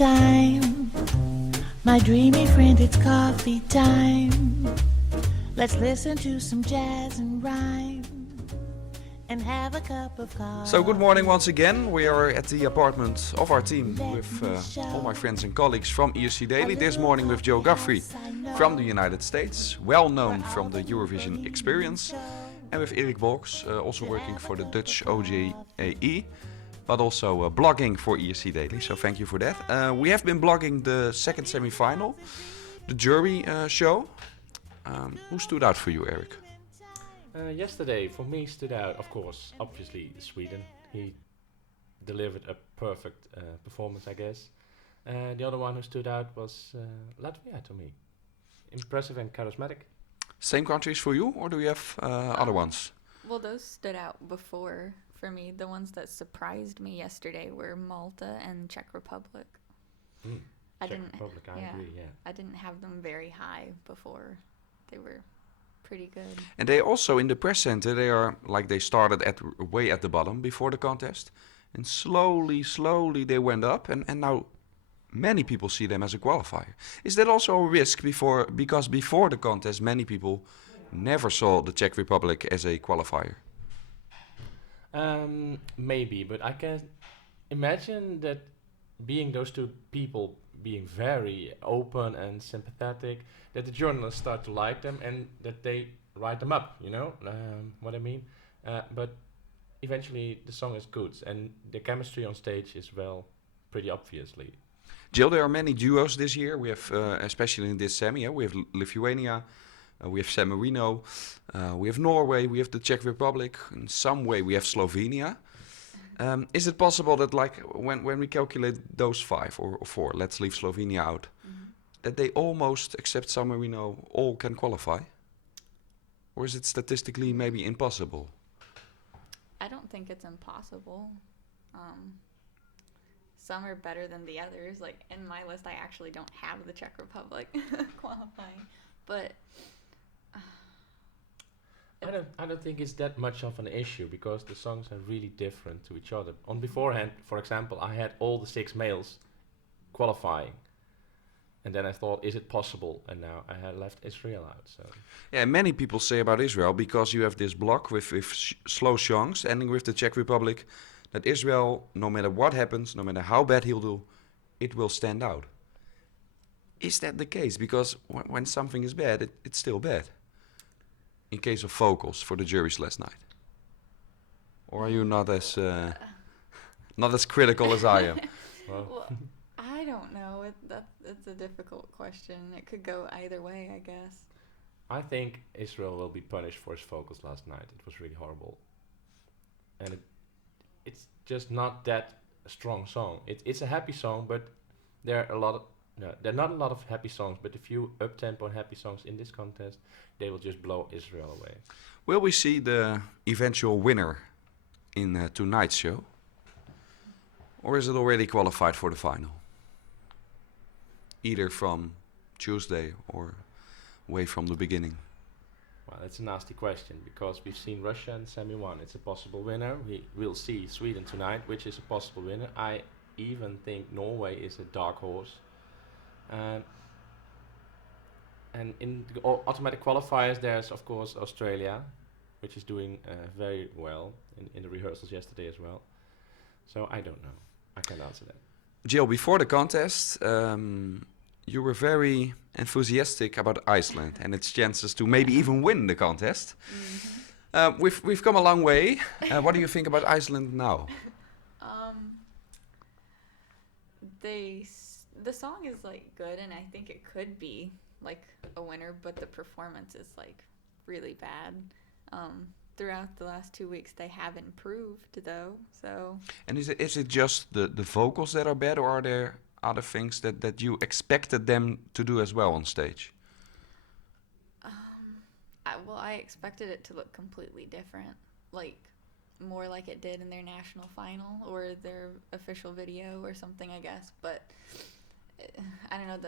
time. My dreamy friend, it's coffee time. Let's listen to some jazz and rhyme and have a cup of coffee. So good morning once again. We are at the apartment of our team with all my friends and colleagues from ESC Daily. This morning with Guthrie from the United States, well known from the Eurovision experience. And with Erik Bolks, also working for the Dutch OJAE, but also blogging for ESC Daily. So thank you for that. We have been blogging the second semi-final, the jury show. Who stood out for you, Erik? Yesterday, for me, stood out, of course, obviously Sweden. He delivered a perfect performance, I guess. The other one who stood out was Latvia to me. Impressive and charismatic. Same countries for you, or do you have other ones? Well, those stood out before for me. The ones that surprised me yesterday were Malta and Czech Republic. Czech Republic, I agree, yeah. I didn't have them very high before. They were pretty good. And they also, in the press center, they are like they started way at the bottom before the contest. And slowly they went up. And now many people see them as a qualifier. Is that also a risk because before the contest, many people never saw the Czech Republic as a qualifier? Maybe, but I can imagine that being those two people being very open and sympathetic, that the journalists start to like them and that they write them up, you know what I mean? But eventually the song is good and the chemistry on stage is pretty obviously. Jill, there are many duos this year. We have, especially in this semi, we have Lithuania, we have San Marino, we have Norway, we have the Czech Republic. In some way, we have Slovenia. Is it possible that, like, when we calculate those 5 or 4, let's leave Slovenia out, that they almost, except San Marino, all can qualify? Or is it statistically maybe impossible? I don't think it's impossible. Some are better than the others. Like in my list, I actually don't have the Czech Republic qualifying, but I don't think it's that much of an issue because the songs are really different to each other. On beforehand, for example, I had all the 6 males qualifying, and then I thought, is it possible? And now I had left Israel out. So yeah, many people say about Israel, because you have this block with slow songs ending with the Czech Republic, that Israel, no matter what happens, no matter how bad he'll do, it will stand out. Is that the case? Because when something is bad, it's still bad. In case of vocals for the juries last night, or are you not as critical as I am? Well, I don't know. It's a difficult question. It could go either way, I guess. I think Israel will be punished for his vocals last night. It was really horrible, and it's just not that strong song. It's a happy song, but there are not a lot of happy songs, but a few up-tempo and happy songs in this contest, they will just blow Israel away. Will we see the eventual winner in tonight's show? Or is it already qualified for the final? Either from Tuesday or way from the beginning? Well, that's a nasty question, because we've seen Russia in semi-1. It's a possible winner. We will see Sweden tonight, which is a possible winner. I even think Norway is a dark horse. And in the automatic qualifiers, there's of course Australia, which is doing very well in the rehearsals yesterday as well. So I don't know. I can't answer that. Jill, before the contest, you were very enthusiastic about Iceland and its chances to maybe even win the contest. We've come a long way. What do you think about Iceland now? The song is like good, and I think it could be like a winner, but the performance is like really bad. Throughout the last 2 weeks, they have improved though. So. And is it just the vocals that are bad, or are there other things that you expected them to do as well on stage? I expected it to look completely different, like more like it did in their national final or their official video or something, I guess. But I don't know,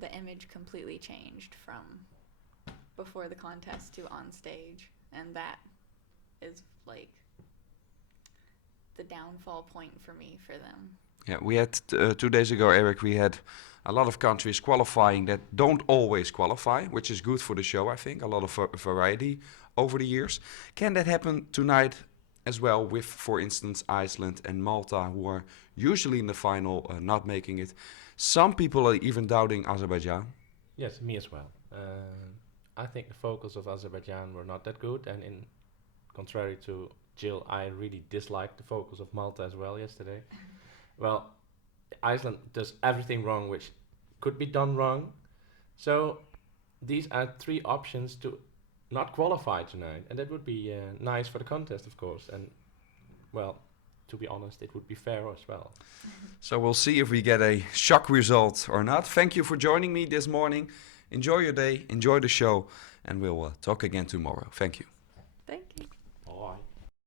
the image completely changed from before the contest to on stage, and that is like the downfall point for me for them. Yeah, we had 2 days ago, Erik, we had a lot of countries qualifying that don't always qualify, which is good for the show, I think. A lot of variety over the years. Can that happen tonight as well with, for instance, Iceland and Malta, who are usually in the final, not making it? Some people are even doubting Azerbaijan. Yes, me as well. I think the focus of Azerbaijan were not that good, and in contrary to Jill, I really disliked the focus of Malta as well yesterday. Well, Iceland does everything wrong which could be done wrong. So these are three options to not qualify tonight, and that would be nice for the contest, of course. And well, to be honest, it would be fair as well. So we'll see if we get a shock result or not. Thank you for joining me this morning. Enjoy your day, enjoy the show, and we'll talk again tomorrow. Thank you. Thank you.